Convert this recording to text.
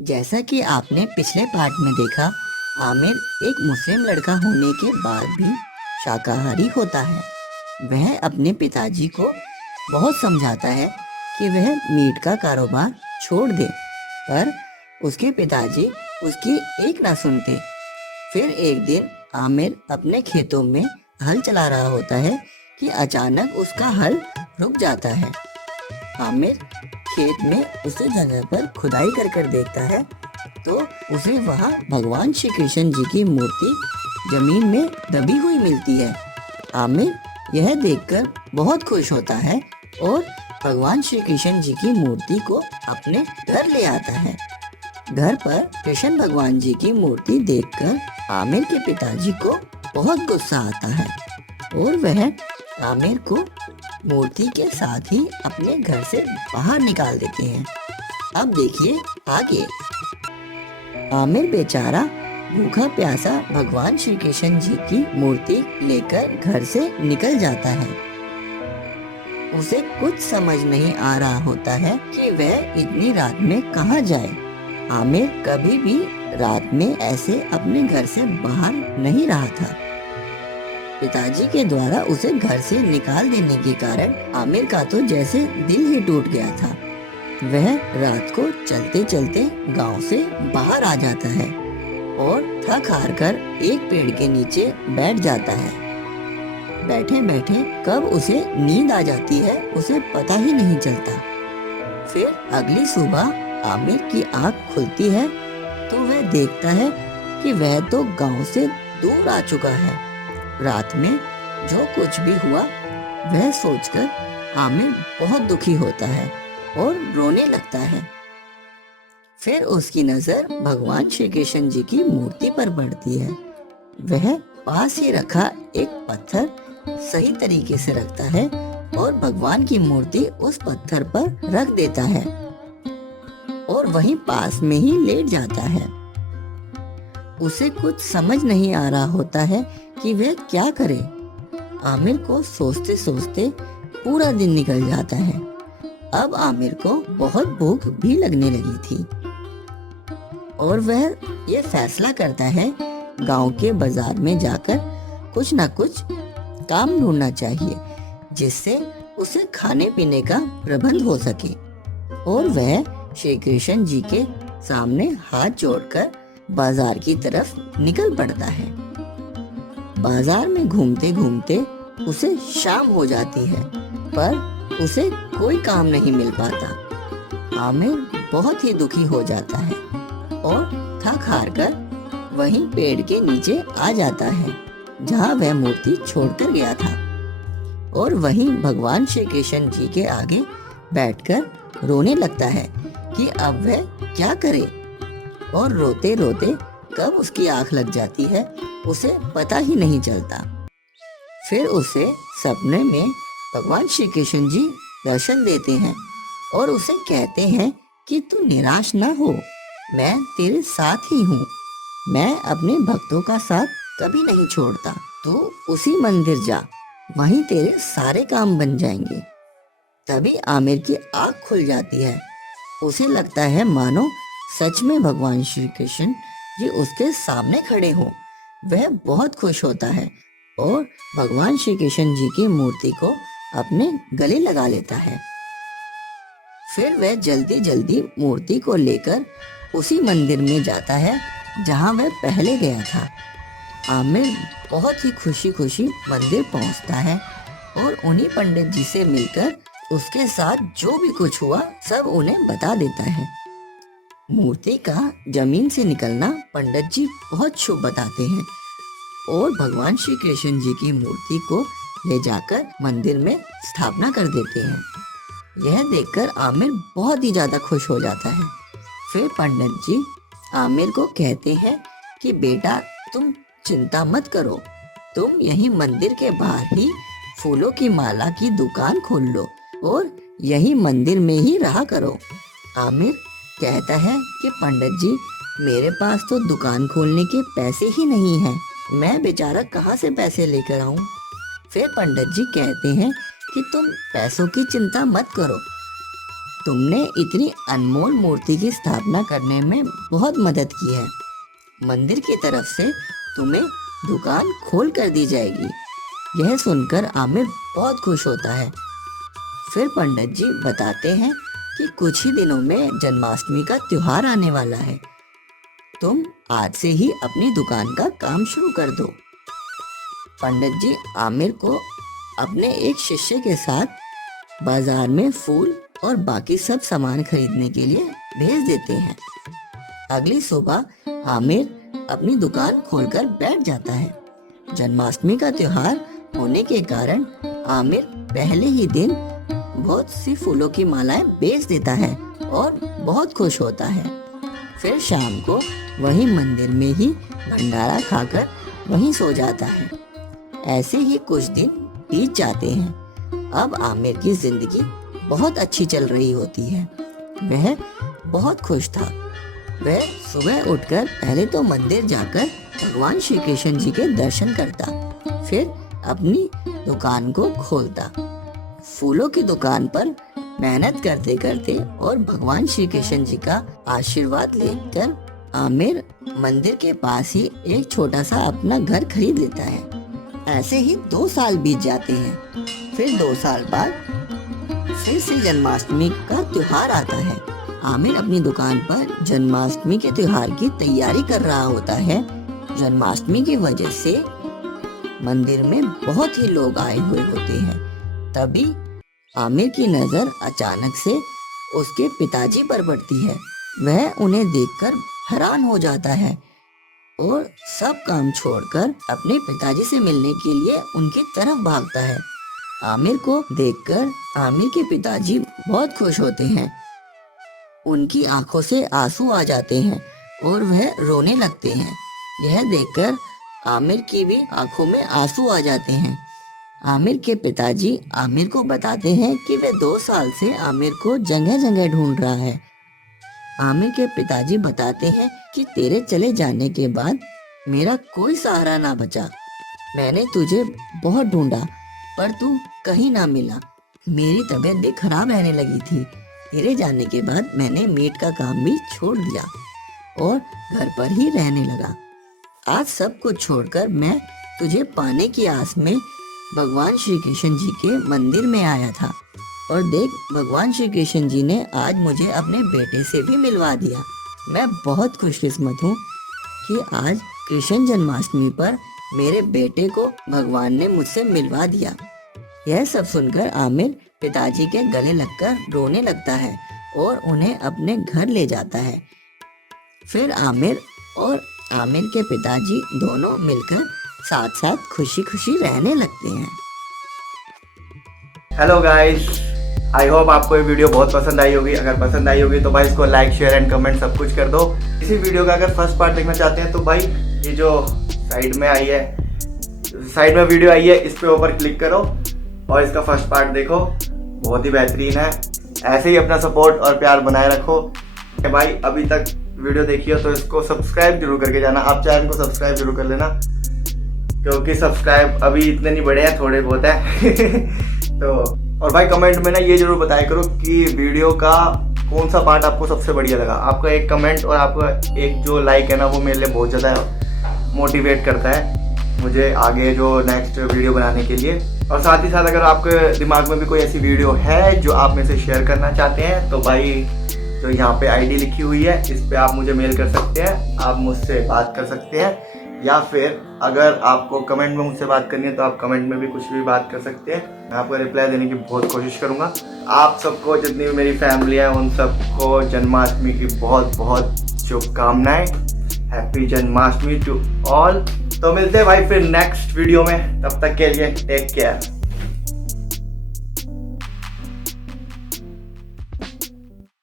जैसा कि आपने पिछले पार्ट में देखा, आमिर एक मुस्लिम लड़का होने के बाद भी शाकाहारी होता है। वह अपने पिताजी को बहुत समझाता है कि वह मीट का कारोबार छोड़ दे, पर उसके पिताजी उसकी एक ना सुनते। फिर एक दिन आमिर अपने खेतों में हल चला रहा होता है कि अचानक उसका हल रुक जाता है। आमिर खेत में उसी जगह पर खुदाई कर कर देखता है तो उसे वहाँ भगवान श्री कृष्ण जी की मूर्ति जमीन में दबी हुई मिलती है। आमिर यह देखकर बहुत खुश होता है और भगवान श्री कृष्ण जी की मूर्ति को अपने घर ले आता है। घर पर कृष्ण भगवान जी की मूर्ति देखकर आमिर के पिताजी को बहुत गुस्सा आता है और वह आमिर को मूर्ति के साथ ही अपने घर से बाहर निकाल देते हैं। अब देखिए आगे। आमिर बेचारा भूखा प्यासा भगवान श्री कृष्ण जी की मूर्ति लेकर घर से निकल जाता है। उसे कुछ समझ नहीं आ रहा होता है कि वह इतनी रात में कहाँ जाए। आमिर कभी भी रात में ऐसे अपने घर से बाहर नहीं रहा था। पिताजी के द्वारा उसे घर से निकाल देने के कारण आमिर का तो जैसे दिल ही टूट गया था। वह रात को चलते चलते गांव से बाहर आ जाता है और थक हार कर एक पेड़ के नीचे बैठ जाता है। बैठे बैठे कब उसे नींद आ जाती है उसे पता ही नहीं चलता। फिर अगली सुबह आमिर की आंख खुलती है तो वह देखता है कि वह तो गांव से दूर आ चुका है। रात में जो कुछ भी हुआ वह सोचकर आमिर बहुत दुखी होता है और रोने लगता है। फिर उसकी नजर भगवान श्री कृष्ण जी की मूर्ति पर पड़ती है। वह पास ही रखा एक पत्थर सही तरीके से रखता है और भगवान की मूर्ति उस पत्थर पर रख देता है और वहीं पास में ही लेट जाता है। उसे कुछ समझ नहीं आ रहा होता है कि वह क्या करे। आमिर को सोचते सोचते पूरा दिन निकल जाता है। अब आमिर को बहुत भूख भी लगने लगी थी और वह ये फैसला करता है गांव के बाजार में जाकर कुछ न कुछ काम ढूंढना चाहिए जिससे उसे खाने पीने का प्रबंध हो सके। और वह श्री कृष्ण जी के सामने हाथ जोड़कर बाजार की तरफ निकल पड़ता है। बाजार में घूमते घूमते उसे शाम हो जाती है पर उसे कोई काम नहीं मिल पाता। आमिर बहुत ही दुखी हो जाता है और थक हार कर वहीं पेड़ के नीचे आ जाता है जहाँ वह मूर्ति छोड़कर गया था और वहीं भगवान श्री कृष्ण जी के आगे बैठकर रोने लगता है कि अब वह क्या करे। और रोते रोते कब उसकी आंख लग जाती है उसे पता ही नहीं चलता। फिर उसे सपने में भगवान श्री कृष्ण जी दर्शन देते हैं और उसे कहते हैं कि तू निराश ना हो, मैं तेरे साथ ही हूँ। मैं अपने भक्तों का साथ कभी नहीं छोड़ता। तू उसी मंदिर जा, वहीं तेरे सारे काम बन जाएंगे। तभी आमिर की आंख खुल जाती है। उसे लगता है मानो सच में भगवान श्री कृष्ण जी उसके सामने खड़े हो। वह बहुत खुश होता है और भगवान श्री कृष्ण जी की मूर्ति को अपने गले लगा लेता है। फिर वह जल्दी जल्दी मूर्ति को लेकर उसी मंदिर में जाता है जहां वह पहले गया था। आमिर बहुत ही खुशी खुशी मंदिर पहुंचता है और उन्हीं पंडित जी से मिलकर उसके साथ जो भी कुछ हुआ सब उन्हें बता देता है। मूर्ति का जमीन से निकलना पंडित जी बहुत शुभ बताते हैं और भगवान श्री कृष्ण जी की मूर्ति को ले जाकर मंदिर में स्थापना कर देते हैं। यह देखकर आमिर बहुत ही ज्यादा खुश हो जाता है। फिर पंडित जी आमिर को कहते हैं कि बेटा तुम चिंता मत करो, तुम यही मंदिर के बाहर ही फूलों की माला की दुकान खोल लो और यही मंदिर में ही रहा करो। आमिर कहता है कि पंडित जी मेरे पास तो दुकान खोलने के पैसे ही नहीं हैं, मैं बेचारा कहाँ से पैसे लेकर आऊं। फिर पंडित जी कहते हैं कि तुम पैसों की चिंता मत करो, तुमने इतनी अनमोल मूर्ति की स्थापना करने में बहुत मदद की है। मंदिर की तरफ से तुम्हें दुकान खोल कर दी जाएगी। यह सुनकर आमिर बहुत खुश होता है। फिर पंडित जी बताते हैं कि कुछ ही दिनों में जन्माष्टमी का त्योहार आने वाला है। तुम आज से ही अपनी दुकान का काम शुरू कर दो। पंडित जी आमिर को अपने एक शिष्य के साथ बाजार में फूल और बाकी सब सामान खरीदने के लिए भेज देते हैं। अगली सुबह आमिर अपनी दुकान खोलकर बैठ जाता है। जन्माष्टमी का त्योहार होने के कारण आमिर पहले ही दिन बहुत सी फूलों की मालाएं बेच देता है और बहुत खुश होता है। फिर शाम को वही मंदिर में ही भंडारा खाकर वहीं सो जाता है। ऐसे ही कुछ दिन बीत जाते हैं। अब आमिर की जिंदगी बहुत अच्छी चल रही होती है। वह बहुत खुश था। वह सुबह उठकर पहले तो मंदिर जाकर भगवान श्री कृष्ण जी के दर्शन करता, फिर अपनी दुकान को खोलता। फूलों की दुकान पर मेहनत करते करते और भगवान श्री कृष्ण जी का आशीर्वाद लेकर आमिर मंदिर के पास ही एक छोटा सा अपना घर खरीद लेता है। ऐसे ही 2 साल बीत जाते हैं। फिर 2 साल बाद फिर से जन्माष्टमी का त्योहार आता है। आमिर अपनी दुकान पर जन्माष्टमी के त्योहार की तैयारी कर रहा होता है। जन्माष्टमी की वजह से मंदिर में बहुत ही लोग आए हुए होते हैं। तभी आमिर की नजर अचानक से उसके पिताजी पर पड़ती है। वह उन्हें देखकर हैरान हो जाता है और सब काम छोड़कर अपने पिताजी से मिलने के लिए उनकी तरफ भागता है। आमिर को देखकर आमिर के पिताजी बहुत खुश होते हैं। उनकी आंखों से आंसू आ जाते हैं और वह रोने लगते हैं। यह देखकर आमिर की भी आंखों में आंसू आ जाते हैं। आमिर के पिताजी आमिर को बताते हैं कि वे 2 साल से आमिर को जगह जगह ढूंढ रहा है। आमिर के पिताजी बताते हैं कि तेरे चले जाने के बाद मेरा कोई सहारा ना बचा। मैंने तुझे बहुत ढूंढा पर तू कहीं ना मिला। मेरी तबीयत भी खराब रहने लगी थी। तेरे जाने के बाद मैंने मीट का काम भी छोड़ दिया और घर पर ही रहने लगा। आज सब कुछ छोड़कर मैं तुझे पाने की आस में भगवान श्री कृष्ण जी के मंदिर में आया था और देख भगवान श्री कृष्ण जी ने आज मुझे अपने बेटे से भी मिलवा दिया। मैं बहुत खुशकिस्मत हूँ कि आज कृष्ण जन्माष्टमी पर मेरे बेटे को भगवान ने मुझसे मिलवा दिया। यह सब सुनकर आमिर पिताजी के गले लगकर रोने लगता है और उन्हें अपने घर ले जाता है। फिर आमिर और आमिर के पिताजी दोनों मिलकर साथ साथ खुशी खुशी रहने लगते हैं। हेलो गाइस, आई होप आपको ये वीडियो बहुत पसंद आई होगी। अगर पसंद आई होगी तो भाई इसको लाइक शेयर एंड कमेंट सब कुछ कर दो। इसी वीडियो का अगर फर्स्ट पार्ट देखना चाहते हैं तो भाई ये जो साइड में वीडियो आई है इस पे ऊपर क्लिक करो और इसका फर्स्ट पार्ट देखो, बहुत ही बेहतरीन है। ऐसे ही अपना सपोर्ट और प्यार बनाए रखो। भाई अभी तक वीडियो देखी हो तो इसको सब्सक्राइब जरूर करके जाना। आप चैनल को सब्सक्राइब जरूर कर लेना क्योंकि सब्सक्राइब अभी इतने नहीं बढ़े हैं, थोड़े बहुत है। तो और भाई कमेंट में ना ये जरूर बताया करो कि वीडियो का कौन सा पार्ट आपको सबसे बढ़िया लगा। आपका एक कमेंट और आपका एक जो लाइक है ना वो मेरे लिए बहुत ज़्यादा मोटिवेट करता है मुझे आगे जो नेक्स्ट वीडियो बनाने के लिए। और साथ ही साथ अगर आपके दिमाग में भी कोई ऐसी वीडियो है जो आप में से शेयर करना चाहते हैं तो भाई जो यहाँ पे आईडी लिखी हुई है इस पे आप मुझे मेल कर सकते हैं, आप मुझसे बात कर सकते हैं, या फिर अगर आपको कमेंट में मुझसे बात करनी है तो आप कमेंट में भी कुछ भी बात कर सकते हैं। मैं आपको रिप्लाई देने की बहुत कोशिश करूँगा। आप सबको, जितनी भी मेरी फैमिली है उन सबको जन्माष्टमी की बहुत बहुत शुभकामनाएं। Happy Janmashtami to all. तो मिलते हैं भाई फिर नेक्स्ट वीडियो में, तब तक के लिए टेक केयर।